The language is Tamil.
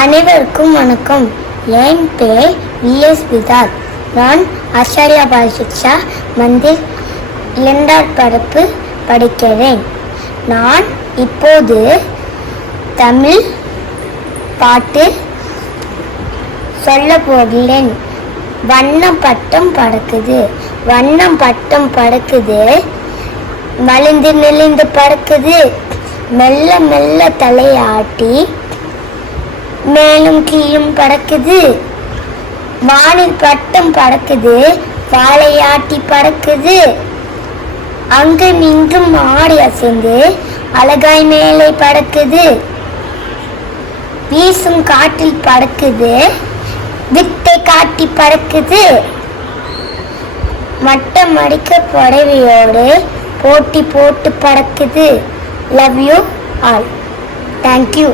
அனைவருக்கும் வணக்கம். என் பேர் VS விதாத். நான் ஆச்சாரியா பாலசிக்ஷா மந்திர் 2ஆம் வகுப்பு படிக்கிறேன். நான் இப்போது தமிழ் பாட்டு சொல்ல போகிறேன். வண்ணம் பட்டம் பறக்குது, வண்ணம் பட்டம் பறக்குது, மலிந்து நெளிந்து பறக்குது, மெல்ல மெல்ல தலையாட்டி மேலும் கீழும் பறக்குது. வானில் பட்டம் பறக்குது, வாழையாட்டி பறக்குது, அங்கு நின்றும் ஆடி அசைந்து அழகாய் மேலே பறக்குது. வீசும் காற்றில் பறக்குது, வித்தை காட்டி பறக்குது. மட்டம் அடிக்க புடவையோடு போட்டி போட்டு பறக்குது. Love you all. தேங்க்யூ.